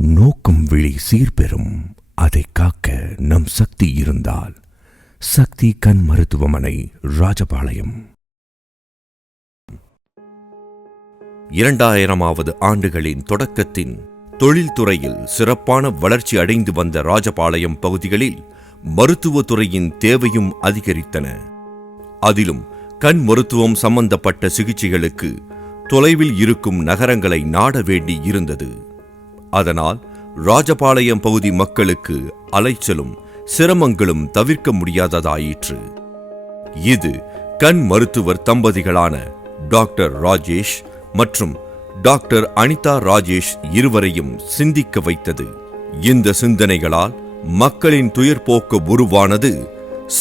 நோக்கும் விழி சீர்பெறும். அதை காக்க நம் சக்தி இருந்தால். சக்தி கண் மருத்துவமனை, ராஜபாளையம். 2000வது ஆண்டுகளின் தொடக்கத்தின் தொழில்துறையில் சிறப்பான வளர்ச்சி அடைந்து வந்த ராஜபாளையம் பகுதிகளில் மருத்துவத்துறையின் தேவையும் அதிகரித்தன. அதிலும் கண் மருத்துவம் சம்பந்தப்பட்ட சிகிச்சைகளுக்கு தொலைவில் இருக்கும் நகரங்களை நாட வேண்டி இருந்தது. அதனால் ராஜபாளையம் பகுதி மக்களுக்கு அலைச்சலும் சிரமங்களும் தவிர்க்க முடியாததாயிற்று. இது கண் மருத்துவர் தம்பதிகளான டாக்டர் ராஜேஷ் மற்றும் டாக்டர் அனிதா ராஜேஷ் இருவரையும் சிந்திக்க வைத்தது. இந்த சிந்தனைகளால் மக்களின் துயர்போக்க உருவானது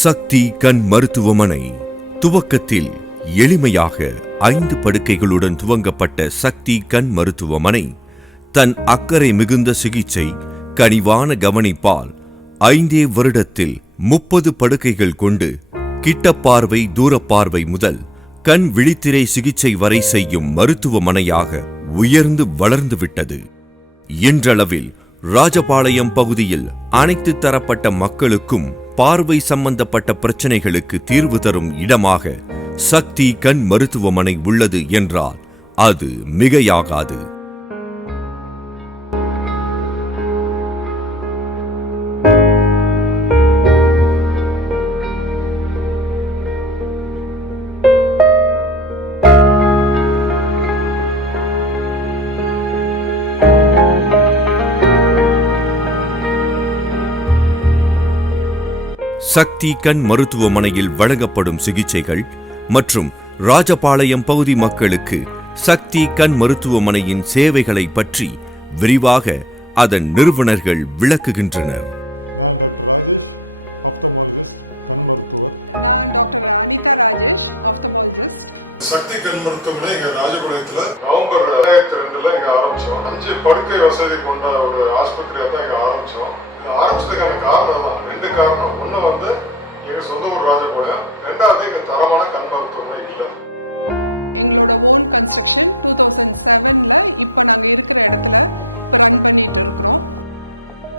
சக்தி கண் மருத்துவமனை. துவக்கத்தில் எளிமையாக 5 படுக்கைகளுடன் துவங்கப்பட்ட சக்தி கண் மருத்துவமனை தன் அக்கறை மிகுந்த சிகிச்சை, கனிவான கவனிப்பால் 5 வருடத்தில் 30 படுக்கைகள் கொண்டு கிட்டப்பார்வை, தூரப்பார்வை முதல் கண் விழித்திரை சிகிச்சை வரை செய்யும் மருத்துவமனையாக உயர்ந்து வளர்ந்து விட்டது. இன்றளவில் ராஜபாளையம் பகுதியில் அனைத்து தரப்பட்ட மக்களுக்கும் பார்வை சம்பந்தப்பட்ட பிரச்சனைகளுக்கு தீர்வு தரும் இடமாக சக்தி கண் மருத்துவமனை உள்ளது என்றால் அது மிகையாகாது. சக்தி கண் மருத்துவமனையில் வழங்கப்படும் சிகிச்சைகள் மற்றும் ராஜபாளையம் பகுதி மக்களுக்கு சக்தி கண் மருத்துவமனையின் சேவைகளை பற்றி விரிவாக அதன் நிறுவனர்கள் விளக்குகின்றனர். நான் டாக்டர் ராஜேஷ், ஆப்தமாலஜிஸ்ட், கண் மருத்துவர். நான் டாக்டர் அனிதா ராஜேஷ், ஆப்தமாலஜிஸ்ட். சக்தி கண் மருத்துவமனை எங்க ராஜபாளையத்துல நவம்பர் 2002 இங்க ஆரம்பிச்சோம். 5 படுக்கை வசதி கொண்ட ஒரு ஆஸ்பத்திரியா தான் இங்க ஆரம்பிச்சோம். ஆரம்பிச்சதுக்கான காரணம் தான் 2 காரணம். ஒண்ணு வந்து எங்க சொந்த ஊர் ராஜபாளையம், 2வது எங்க தரமான கண் மருத்துவமனை இல்லை. எங்களோட ஓன் கன்ஸ்ட்ரக்ஷன் 2007ல இப்போ நாங்கள் இருக்கிற இடத்துல இப்போ ரன் பண்ணிட்டு இருக்கிறோம்.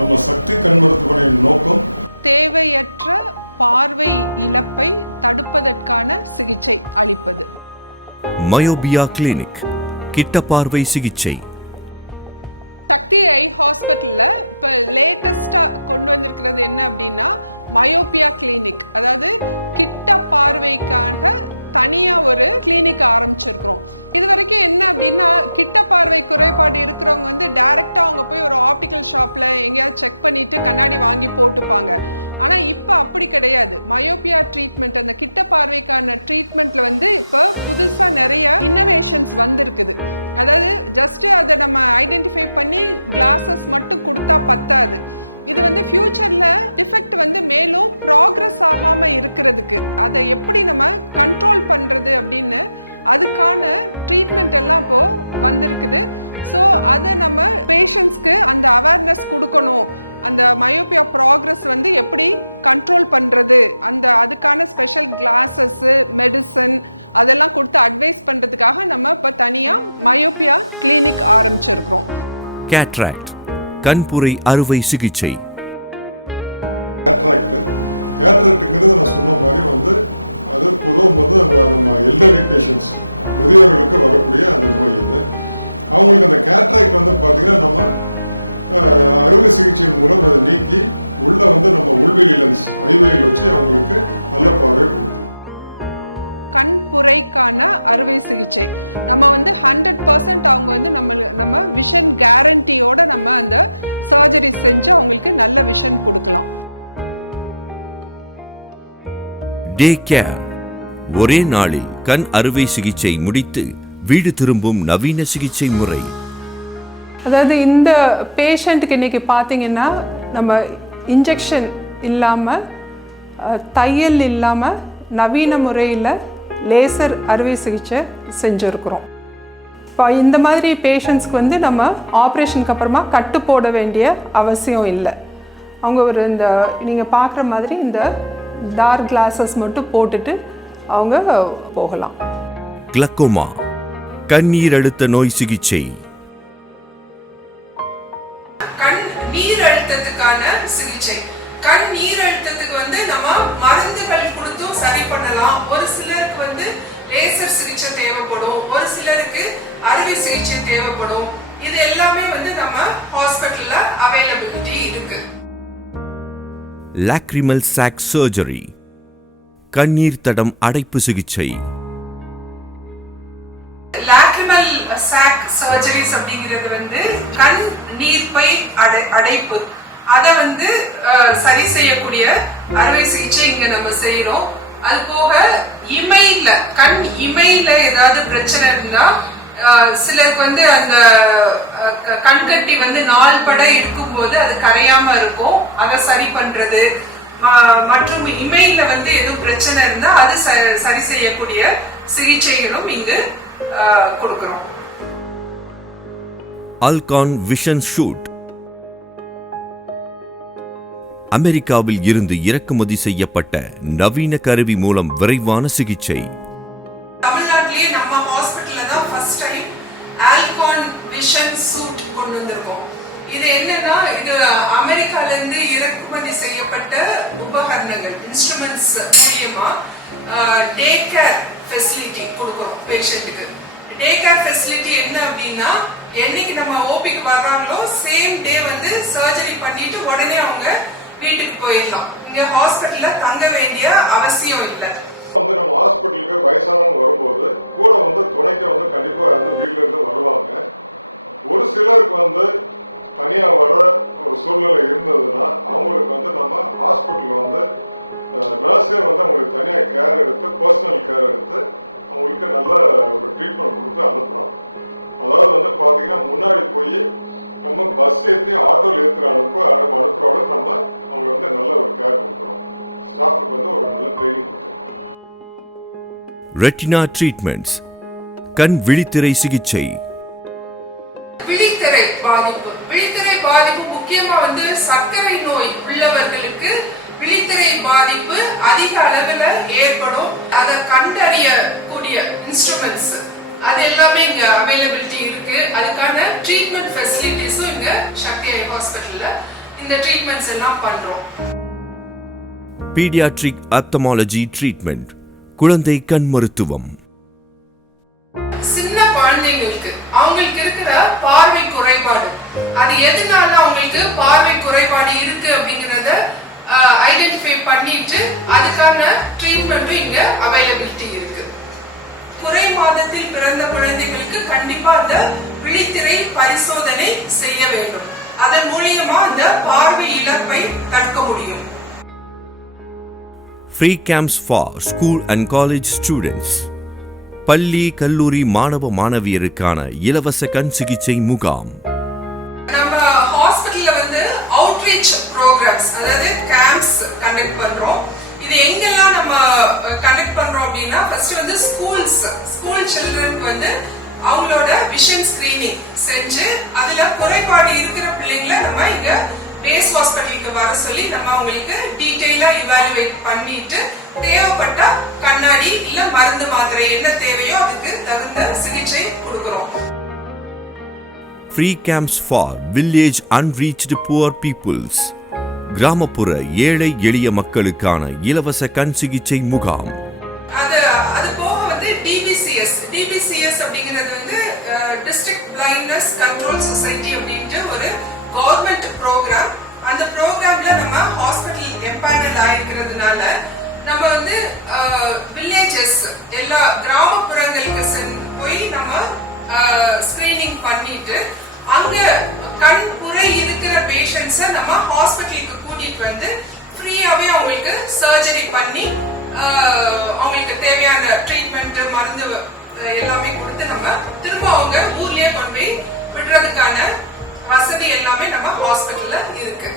நம்ம சக்தி கண் மருத்துவமனையின் நோக்கம் தேவையற்ற பார்வை இழப்பை தடுப்பதற்கான சிகிச்சை அளிப்பது. மயோபியா கிளினிக், கிட்ட பார்வை சிகிச்சை. சக்தி ஐ ஹாஸ்பிட்டல்ல இப்போ லேட்டஸ்டாக கொண்டு வந்திருக்கிறது என்ன அப்படின்னா மயோபியா கிளினிக். அதாவது கிட்ட பார்வைக்காக தனியாக ஒரு கிளினிக் ஆரம்பிச்சிருக்கிறோம். இது வரைக்கும் என்ன அப்படின்னா கிட்ட பார்வை குறைபாடு இருக்கிறவங்க வந்து டைரெக்டாக அவங்க போய் ஒரு ஆப்டிக்கல் ஷாப்பில் எங்கேயாவது செக் பண்ணிட்டு கண்ணாடி வாங்கி போட்டுப்பாங்க. ஆனால் இப்போ அப்படி கிடையாது. மயோபியா ட்ரீட்மெண்ட், அந்த கிட்ட பார்வைக்கான ட்ரீட்மெண்ட்டில் வந்து இப்போ புதுசாக நிறைய இன்னோவேஷன்ஸ் வந்திருக்குது. அதாவது ஜஸ்ட்டு அதை நம்ம ஐடென்டிஃபை பண்ணி கிளாஸஸ் மட்டும் கொடுத்தா பத்தாது. இது வந்து ஃபியூச்சரில் டிஃபெக்ட் வந்து மேலும் ப்ராக்ரஸ் ஆகாமல் இருக்கிறதுக்கு அதை எப்படி நம்ம கண்ட்ரோல் பண்ணுறது அப்படின்னு அதுக்கான ட்ரீட்மெண்ட் எல்லாம் இப்போது வந்திருக்குது. ஸோ அதை நம்ம பேஷண்ட்ஸ்க்கு அந்த அவேர்னஸ் கொடுக்கணும். அந்த மயோபியா ப்ராக்ரஸ் வந்து எப்படி கண்ட்ரோல் பண்ணுறது, அதுக்கான ஸ்பெஷல் கிளாஸஸ்ஸு, மெடிசன் அதெல்லாம் கொடுத்து அட்வைஸ் பண்ணுறதுக்காக நம்ம இப்போ தனியாக மயோபியா கிளினிக் ஆரம்பிச்சிருக்கிறோம். கேட்ராக்ட், கண்புரை அறுவை சிகிச்சை. கேட்ராக்ட்ங்கிறது நான் சொன்ன மாதிரி வந்து அது பொதுவாக வந்து நம்ம எல்டர்லி பேஷண்ட்ஸ், முதியோர்களுக்கு வரக்கூடிய அந்த நோய் இது. அவங்களுக்கு அந்த கேட்ராக்ட் வந்து பார்த்தீங்கன்னா நம்ம அறுவை சிகிச்சையின் மூலம் அதை நீக்கி உள்ள வந்து நம்ம உள்வெளி லென்ஸ், ஐவையில் வச்சு அவங்களுக்கு நல்ல பார்வை கொடுக்கலாம். கண்புரைக்கான அறுவை சிகிச்சை நம்ம வந்து 100% அவங்க வந்து நம்ம விஷன் கேரண்டியோட நம்ம அந்த சர்ஜரி செஞ்சு அவங்களுக்கு நல்ல விஷன் கொடுக்கலாம். டே கேர், ஒரே நாளில் கண் அறுவை சிகிச்சை முடித்து வீடு திரும்பும் நவீன சிகிச்சை முறை. அதாவது இந்த பேஷண்ட்டுக்கு இன்னைக்கு பார்த்தீங்கன்னா நம்ம இன்ஜெக்ஷன் இல்லாமல், தையல் இல்லாமல் நவீன முறையில் லேசர் அறுவை சிகிச்சை செஞ்சுருக்குறோம். இப்போ இந்த மாதிரி பேஷண்ட்ஸ்க்கு வந்து நம்ம ஆப்ரேஷனுக்கு அப்புறமா கட்டு போட வேண்டிய அவசியம் இல்லை. அவங்க ஒரு இந்த நீங்கள் பார்க்குற மாதிரி இந்த டார்க் கிளாஸஸ் மட்டும் போட்டுட்டு அவங்க போகலாம். கிளக்கோமா, கண்ணீர் அழுத்த நோய் சிகிச்சை. நீர் அழுத்தத்துக்கான சிகிச்சை. கண் நீர் அழுத்தத்துக்கு வந்து நம்ம மருந்துகள் கொடுத்தும் சரி பண்ணலாம். ஒரு சிலருக்கு வந்து லேசர் சிகிச்சை தேவைப்படும், ஒரு சிலருக்கு அறுவை சிகிச்சை தேவைப்படும். இது எல்லாமே வந்து நம்ம ஹாஸ்பிட்டல்ல அவைலபிலிட்டி இருக்கு. லாக்ரிமல் சாக் சர்ஜரி, கண்ணீர் தடம் அடைப்பு சிகிச்சை. லாக்ரிமல் சாக் சர்ஜரிஸ் அப்படிங்கிறது வந்து கண் நீர்ப்பை அடைப்பு, அதை வந்து சரி செய்யக்கூடிய அறுவை சிகிச்சை இங்க நம்ம செய்யறோம். அது போக இமையில, கண் இமையில ஏதாவது பிரச்சனை இருந்தா சிலருக்கு வந்து அந்த கண்கட்டி வந்து நாள்பட இருக்கும்போது அது கரையாம இருக்கும், அதை சரி பண்றது. மற்றும் இமையில வந்து எதுவும் பிரச்சனை இருந்தா அது சரி செய்யக்கூடிய சிகிச்சைகளும் இங்கு கொடுக்கிறோம். அல்கான் விஷன் ஷூட், அமெரிக்காவில் இருந்து இறக்குமதி செய்யப்பட்ட நவீன கருவி மூலம் விரைவான சிகிச்சை. தமிழ்நாட்டிலேயே நம்ம ஹாஸ்பிட்டல்ல தான் ஃபர்ஸ்ட் டைம் ஆல்கான் விஷன் சூட் கொண்டு வந்திருக்கோம். இது என்னன்னா, இது அமெரிக்கால இருந்து இறக்குமதி செய்யப்பட்ட உபகரணங்கள், இன்ஸ்ட்ருமெண்ட்ஸ் மூலியமா டே கேர் ஃபெசிலிட்டி கொடுக்கிறோம் பேஷண்ட்டுக்கு. டே கேர் ஃபெசிலிட்டி என்ன அப்படின்னா, என்னைக்கு நம்ம ஓபிக்கு வர்றாங்களோ சேம் டே வந்து சர்ஜரி பண்ணிட்டு உடனே அவங்க வீட்டுக்கு போயிடலாம். இங்க ஹாஸ்பிட்டல்ல தங்க வேண்டிய அவசியம் இல்லை. வந்து நம்ம ஹாஸ்பிட்டலுக்கு வயசானவங்க வரும்போது கூட வந்து துணைக்க வந்து கண்டிப்பா வந்து வீட்டுல இருந்து வருவாங்க. ஒரு சிலருக்கு வந்து தனியா வர ஒரு சூழ்நிலை இருந்ததுன்னா அவங்களுக்கு வந்து நம்ம ஹாஸ்பிட்டல்ல வந்து நர்ஸே வந்து அவங்களுக்கு தனியா கேர் எடுத்து, பர்சனல் கேர் எடுத்து அவங்களுக்கு நல்ல ஒரு ட்ரீட்மெண்ட் கொடுத்து அனுப்புறோம். அதாவது வந்து பாத்தீங்கன்னா, முன்னாடி போய் நம்ம பஸ் ஏற்றி ஆட்டோல ஏற்றுற அனுப்புறோட நம்ம அவங்களுக்கு வந்து நல்ல ஒரு கேர் கொடுக்குறோம். ஸ்டாஃபுக்கு வந்து ஒரு நல்ல ட்ரைனிங் கொடுக்குறோம். ரெட்டினா ட்ரீட்மெண்ட்ஸ், கண் விழித்திரை சிகிச்சை. விழித்திரை பாதிப்பு, விழித்திரை பாதிப்பு முக்கியமா வந்து சர்க்கரை நோய் உள்ளவர்களுக்கு விழித்திரை பாதிப்பு அதிக அளவுல ஏற்படும். அதை கண்டறியக்கூடிய இன்ஸ்ட்ருமெண்ட்ஸ் அது எல்லாமே இங்க அவைலபிலிட்டி இருக்கு. அதுக்கான ட்ரீட்மெண்ட் ஃபெசிலிட்டிஸும் இங்க சக்தி ஐ ஹாஸ்பிட்டல்ல இந்த ட்ரீட்மெண்ட்ஸ் எல்லாம் பண்றோம். பீடியாட்ரிக் ஆப்தமாலஜி ட்ரீட்மெண்ட், குழந்தை கண் மருத்துவம். சின்ன குழந்தைங்களுக்கு அவங்களுக்கு இருக்கிற பார்வை குறைபாடு, அது எதனால அவங்களுக்கு பார்வை குறைபாடு இருக்கு அப்படிங்கறத ஐடென்டிஃபை பண்ணிட்டு அதுக்கான ட்ரீட்மெண்ட்டும் இங்க அவைலபிலிட்டி இருக்கு. குறை மாதத்தில் பிறந்த குழந்தைகளுக்கு கண்டிப்பா அந்த விழித்திரை பரிசோதனை செய்ய வேண்டும். அதன் மூலியமா அந்த பார்வை இழப்பை தடுக்க முடியும். Free camps for school and college students, பள்ளி கல்லூரி மாணவ மாணவியருக்கான இலவச கண் சிகிச்சை முகாம். நம்ம ஹாஸ்பிட்டல்ல வந்து அவுட்ரீச் ப்ரோக்ராம்ஸ், அதாவது கேம்ப்ஸ் கண்டக்ட் பண்றோம். இது எங்கெல்லாம் நம்ம கண்டக்ட் பண்றோம் அப்படின்னா, ஃபர்ஸ்ட் வந்து ஸ்கூல் சில்ட்ரனுக்கு வந்து அவங்களோட விஷன் ஸ்கிரீனிங் செஞ்சு அதுல குறைபாடு இருக்கிற பிள்ளைங்களை நம்ம இங்க பேஸ் ஹாஸ்பிட்டலுக்கு வர சொல்லி நம்ம அவங்களுக்கு டீடைலா இவாலுவேட் பண்ணிட்டு தேவைப்பட்ட கண்ணாடி இல்ல மருந்து மாத்திரை என்ன தேவையோ அதுக்கு தகுந்த சிகிச்சை கொடுக்கிறோம். Free camps for village unreached poor peoples, கிராமப்புற ஏழை எளிய மக்களுக்கான இலவச கண் சிகிச்சை முகாம். அது போக வந்து டிபிசிஎஸ் அப்படிங்கிறது வந்து டிஸ்ட்ரிக்ட் பிளைண்ட்னஸ் கண்ட்ரோல் சொசைட்டி அப்படின்ற ஒரு கவர்மெண்ட் ப்ரோக்ராம். அந்த ப்ரோக்ராம்ல நம்ம ஹாஸ்பிட்டல் எம்பேனல் ஆயிருக்கிறதுனால நம்ம வந்து வில்லேஜஸ் எல்லா கிராமப்புறங்களுக்கு போய் நம்ம ஸ்கிரீனிங் பண்ணிட்டு அங்க கண் குறை இருக்கிற பேஷண்ட்ஸை நம்ம ஹாஸ்பிட்டலுக்கு கூட்டிட்டு வந்து ஃப்ரீயாவே அவங்களுக்கு சர்ஜரி பண்ணி அவங்களுக்கு தேவையான ட்ரீட்மெண்ட் மருந்து எல்லாமே கொடுத்து நம்ம திரும்ப அவங்க ஊர்லயே கொண்டு போய் விடுறதுக்கான வசதி எல்லாமே நம்ம ஹாஸ்பிட்டல்ல இருக்கு.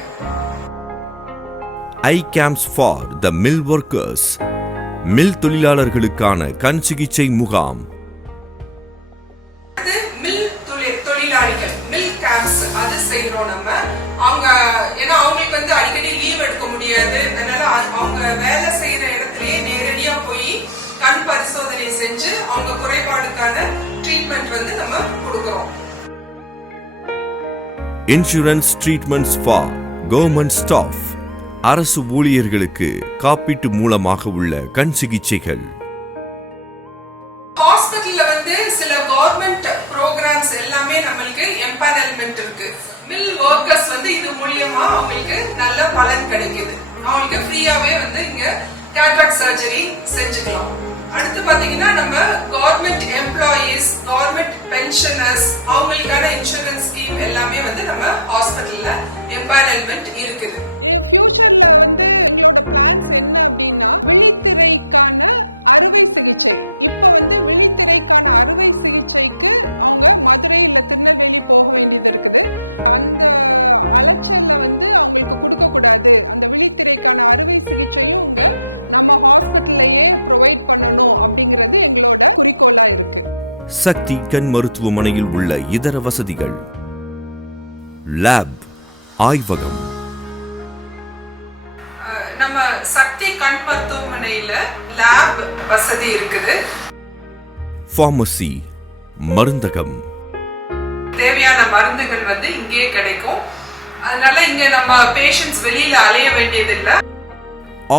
Eye camps for the mill workers, mill தொழிலாளர்களுக்கான கண் சிகிச்சை முகாம். மில் கேம்ப்ஸ் அது செய்யறோம் நம்ம. அவங்க ஏன்னா அவங்களுக்கு வந்து அடிக்கடி லீவ் எடுக்க முடியாது, அதனால அவங்க வேலை செய்யற இடத்துலயே நேரடியா போய் கண் பரிசோதனை செஞ்சு அவங்க குறைபாடுக்கான ட்ரீட்மெண்ட் வந்து நம்ம கொடுக்கிறோம். Insurance treatments for government staff, அரசு ஊழியர்களுக்கு காப்பீட்டு மூலமாக உள்ள கண் சிகிச்சைகள். ஹாஸ்பிட்டல்ல வந்து சில கவர்மெண்ட் ப்ரோக்ராம்ஸ் எல்லாமே நம்மளுக்கு எம்பனல்மெண்ட் இருக்கு. மில் ஒர்க்கர்ஸ் வந்து இது மூலியமா அவங்களுக்கு நல்ல பலன் கிடைக்குது. அவங்களுக்கு ஃப்ரீயாவே வந்து இங்க கேட்ராக்ட் சர்ஜரி செஞ்சுக்கலாம். அடுத்து பாத்தீங்கன்னா நம்ம கவர்மெண்ட் எம்ப்ளாயீஸ், கவர்மெண்ட் பென்ஷனர்ஸ், அவங்களுக்கான இன்சூரன்ஸ் ஸ்கீம் எல்லாமே வந்து நம்ம ஹாஸ்பிட்டல்ல எம்பனல்மெண்ட் இருக்குது. ஃபியூச்சர்ல வந்து எங்களோட பிளான்ஸ் என்ன அப்படின்னா விழித்திரைக்கான அறுவை சிகிச்சை. இப்போ வந்து விழித்திரைக்கான அறுவை சிகிச்சைக்கு அவங்க மதுரை இல்ல திருநெல்வேலி போக வேண்டியது இருக்குது. அந்த அலைச்சல்ல வந்து அவங்களுக்கு கொடுக்க கூடாது. அந்த விழித்திரைக்கான அறுவை சிகிச்சையும் இங்க நம்ம ஹாஸ்பிட்டல்லையே ப்ரொவைட் பண்ணணும் அப்படிங்கிறது எங்களோட குறிக்கோளா இருக்கு. சக்தி கண் மருத்துவமனையில் உள்ள இதர வசதிகள்: லேப், ஆய்வகம். நம்ம சக்தி கண் மருத்துவமனையில லேப் வசதி இருக்குது. பார்மசி, மருந்தகம். தேவையான மருந்துகள் வந்து இங்கே கிடைக்கும். அதனால இங்க நம்ம பேஷண்ட்ஸ் வெளியில அலைய வேண்டியதில்லை.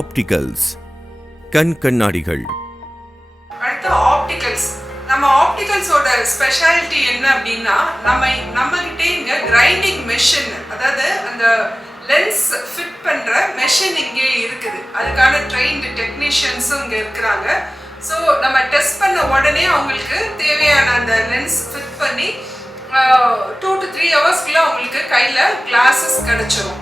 ஆப்டிகல்ஸ், கண் கண்ணாடிகள். அடுத்து ஆப்டிகல்ஸ். நம்ம ஆப்டிகல்ஸோட ஸ்பெஷாலிட்டி என்ன அப்படின்னா நம்ம கிட்டே இங்க கிரைண்டிங் மெஷின், அதாவது அந்த லென்ஸ் ஃபிட் பண்ற மெஷின் இங்கே இருக்குது. அதுக்கான ட்ரெயின்டு டெக்னீஷியன்ஸும் இங்க இருக்கிறாங்க. ஸோ நம்ம டெஸ்ட் பண்ண உடனே அவங்களுக்கு தேவையான அந்த லென்ஸ் ஃபிட் பண்ணி 2 to 3 ஹவர்ஸ்க்குள்ள அவங்களுக்கு கையில கிளாஸஸ் கிடைச்சிடும்.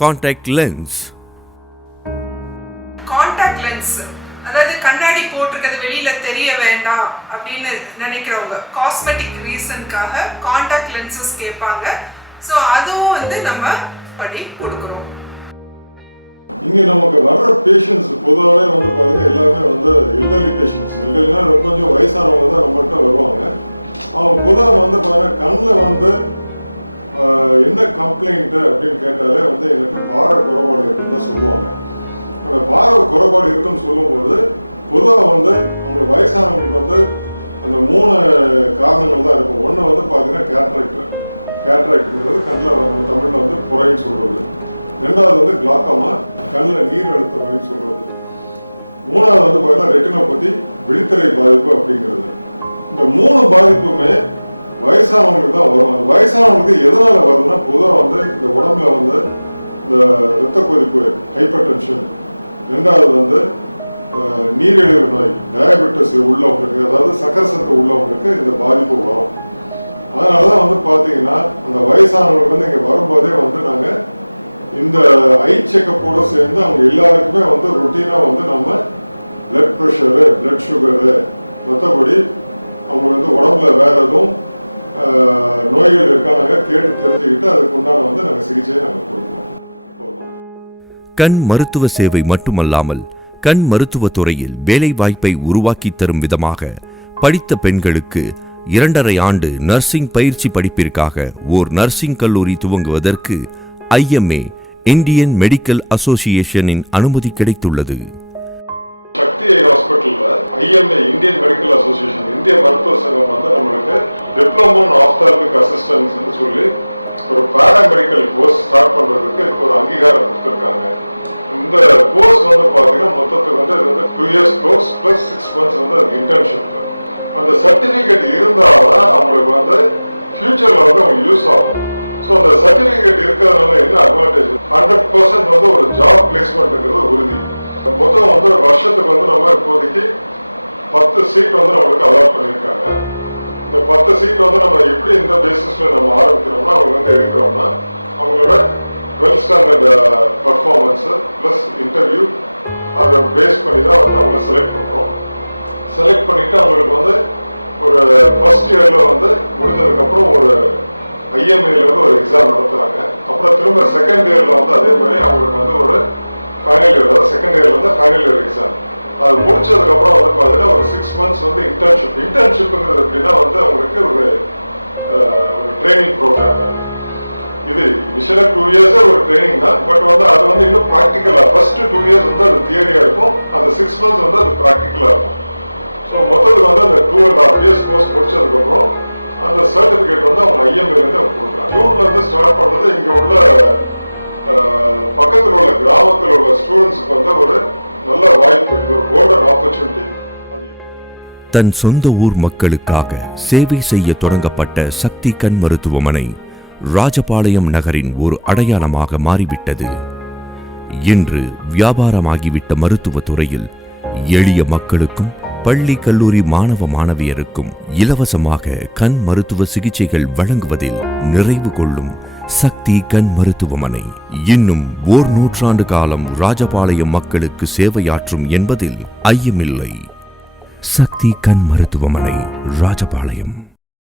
Contact lens. கான்டாக்ட் லென்ஸ் அதாவது கண்ணாடி போட்டிருக்கிறது வெளியில தெரிய வேண்டாம் அப்படின்னு நினைக்கிறவங்க காஸ்மெட்டிக் ரீசனுக்காக கான்டாக்ட் லென்சஸ் கேட்பாங்க. ஸோ அதுவும் வந்து நம்ம படி கொடுக்குறோம். இங்க நமக்கு வர்ற பேஷண்ட்ஸ் பொதுவாகவே வந்து பாத்தீங்கன்னா எல்லாமே வந்து எல்டர்லி பேஷண்ட்ஸ். எல்டர்லினா கொஞ்சம் வயசானவங்க தான் நம்மகிட்ட வருவாங்க. அவங்க பொதுவாக வந்து பாத்தீங்கன்னா கண்ணில் வந்து என்ன கம்ப்ளைண்ட் அப்படின்னு கேட்டாலே வந்து எனக்கு பார்வை குறைபாடு இருக்குன்னு தான் சொல்லுவாங்க. அந்த பார்வை குறைபாடு இருக்குன்னு சொல்லும்போது பொதுவாக வந்து அவங்க வயசானவங்களுக்கு வந்து அந்த 3 காரணங்கள் தான் இருக்கும். ஒன்று வந்து பார்த்தீங்கன்னா கேட்ராக்டுங்கிறது கண்ணில் நம்ம தமிழில் வந்து புறைன்னு சொல்றது. ரெண்டாவது வந்து கிளாக்கமா, கண்ணில் நீர் அழுத்த நோய்னு சொல்றது. மூணாவது வந்து பார்த்தீங்கன்னா ரெட்டினோபதி, விழித்திரை பாதிப்பு அப்படிங்கிறது. இந்த 3 பாதிப்புமே வயசானவங்களுக்கு தான் வரும். அந்த வயசானவங்களுக்கு எதனால வருதுன்னா பொதுவாக வந்து இந்த உடம்புல வந்து இந்த இரத்த கொதிப்பு, ஹைப்பர் டென்ஷன், ரெண்டாவது வந்து நீரிழிவு நோய், டயபெட்டிஸ் உள்ளவங்களுக்கு, அதாவது சக்கரை சத்து உள்ளவங்களுக்கு இந்த பாதிப்பு வரும். அதனாலதான் வந்து பாத்தீங்கன்னா அந்த வயசானவங்களுக்கு வந்து இங்க வரும்போதே வந்து நாங்க இந்த ஐ செக்கப்போட சேர்ந்து அவங்க எல்லாருக்குமே வந்து ரொட்டீனா வந்து நம்ம பிளட் ப்ரெஷரு, பிளட் சுகரு, மற்றபடி அவங்க வந்து உடம்புல வேற எதுவும் நோய்கள் இருக்காங்க கேட்டு தெரிஞ்சுக்கிட்டு அதுக்கு உண்டான வந்து நாங்கள் சிகிச்சையை நாங்கள் கொடுப்போம். கண் மருத்துவ சேவை மட்டுமல்லாமல் கண் மருத்துவ துறையில் வேலை வாய்ப்பை உருவாக்கி தரும் விதமாக படித்த பெண்களுக்கு 2.5 ஆண்டு நர்சிங் பயிற்சி படிப்பிற்காக ஓர் நர்சிங் கல்லூரி துவங்குவதற்கு IMA, இந்தியன் மெடிக்கல் அசோசியேஷனின் அனுமதி கிடைத்துள்ளது. சக்தி ஐ ஹாஸ்பிட்டல்ல IMA, இந்தியன் மெடிக்கல் அசோசியேஷன், இந்திய மருத்துவ சங்கம் வந்து நம்மளுக்கு டிப்ளமோ இன் ஆப்தால்மிக் அசிஸ்டன்ஸ் சொல்லி ஒரு பாராமெடிக்கல் கோர்ஸ் ஸ்டார்ட் பண்றதுக்கு ஒரு அங்கீகாரம் கொடுத்துருக்காங்க. இந்த கோர்ஸ் வந்து பாத்தீங்கன்னா மொத்தத்துக்கு வந்து இது வந்து 2 years கோர்ஸ் பிளஸ் 6 months வந்து அதுக்கு இன்டர்ன்ஷிப். அந்த சர்டிபிகேட் இருந்தால்தான் அவங்களுக்கு வந்து ஃபியூச்சர்ல வந்து அவங்க யூஸ் ஆகும். ஸோ அந்த சர்டிபிகேட் இருக்கிறதுனால என்ன அட்வான்டேஜ்? 100% வந்து ஒரு ஜாப் பிளேஸ்மெண்ட்ங்கிறது உறுதி. மொத்தம் வந்து வருஷத்துக்கு வந்து நம்ம இப்போதைக்கு 10 சீட் வந்து நம்மளுக்கு அலாட் பண்ணியிருக்காங்க. இந்த 10 சீட் வந்து நம்ம எப்படி இந்த பேசிஸ்ல நம்ம ஆரம்பிக்கிறோம்னா அவங்க வந்து எடுக்கிறோம்னா அவங்களோட 12 ஸ்டாண்டர்ட் பர்ஃபார்மன்ஸ் பிளஸ் இன்டர்வியூ அதை பேஸ் பண்ணி தான் வந்து அவங்கள செலக்ட் பண்ணுறோம். செலக்ட் பண்ணிட்டு அவங்களுக்கு வந்து ஒரு ஃபர்ஸ்ட் இயர்ல வந்து முடிஞ்சதுக்கப்புறம் ஒரு IMA ஒரு எக்ஸாம் நடத்துறாங்க. அப்புறம் திரும்ப செகண்ட் இயர்ல வந்து அதே மாதிரி அவங்களுக்கு வந்து ஒரு ஃபைனல் இயர், அதாவது செகண்ட் இயர்லேருந்து ஃபைனல் இயர் எக்ஸாம். அது முடிச்சதுக்கப்புறம் வந்து பார்த்தீங்கன்னா ஒரு 6 months வந்து இன்டர்ன்ஷிப்புங்கிறது எப்படின்னா வந்து அவங்களுக்கு ஒரு ட்ரைனிங் ப்ரோக்ராம் மாதிரி. இது இனிஷியலாக 2 years ஒரு ட்ரைனிங் தான், பட் வந்து அது வந்து இன்னும் ப்ராக்டிக்கலாக ஃபர்ஸ்ட் 2 years வந்து அது தியரியாக இருக்கும், அந்த 6 months வந்து அது ப்ராக்டிக்கலாக இருக்கும். ஸோ மொத்தத்துக்கு வந்து அந்த 2.5 years கோர்ஸ் முடிச்சதுக்கப்புறம் அந்த சர்டிஃபிகேட் வந்து அவங்க ஐஎம்ஏலேருந்து அவங்க கொடுக்குறாங்க. ஜூன்லேருந்து ஸ்டார்ட் பண்ணுறது இங்கே உள்ள பக்கத்தில் உள்ள கிராமத்தில் உள்ள ஸ்டூடெண்ட்ஸுக்கு வந்து ஒரு நல்ல வாய்ப்பு, இது ஒரு கோல்டன் ஆப்பர்ச்சுனிட்டி. தன் சொந்த ஊர் மக்களுக்காக சேவை செய்ய தொடங்கப்பட்ட சக்தி கண் மருத்துவமனை ராஜபாளையம் நகரின் ஒரு அடையாளமாக மாறிவிட்டது. இன்று வியாபாரமாகிவிட்ட மருத்துவ துறையில் எளிய மக்களுக்கும் பள்ளி கல்லூரி மாணவ மாணவியருக்கும் இலவசமாக கண் மருத்துவ சிகிச்சைகள் வழங்குவதில் நிறைவு கொள்ளும் சக்தி கண் மருத்துவமனை இன்னும் 1 நூற்றாண்டு காலம் ராஜபாளையம் மக்களுக்கு சேவையாற்றும் என்பதில் ஐயமில்லை. சக்தி கண் மருத்துவமனை, ராஜபாளையம்.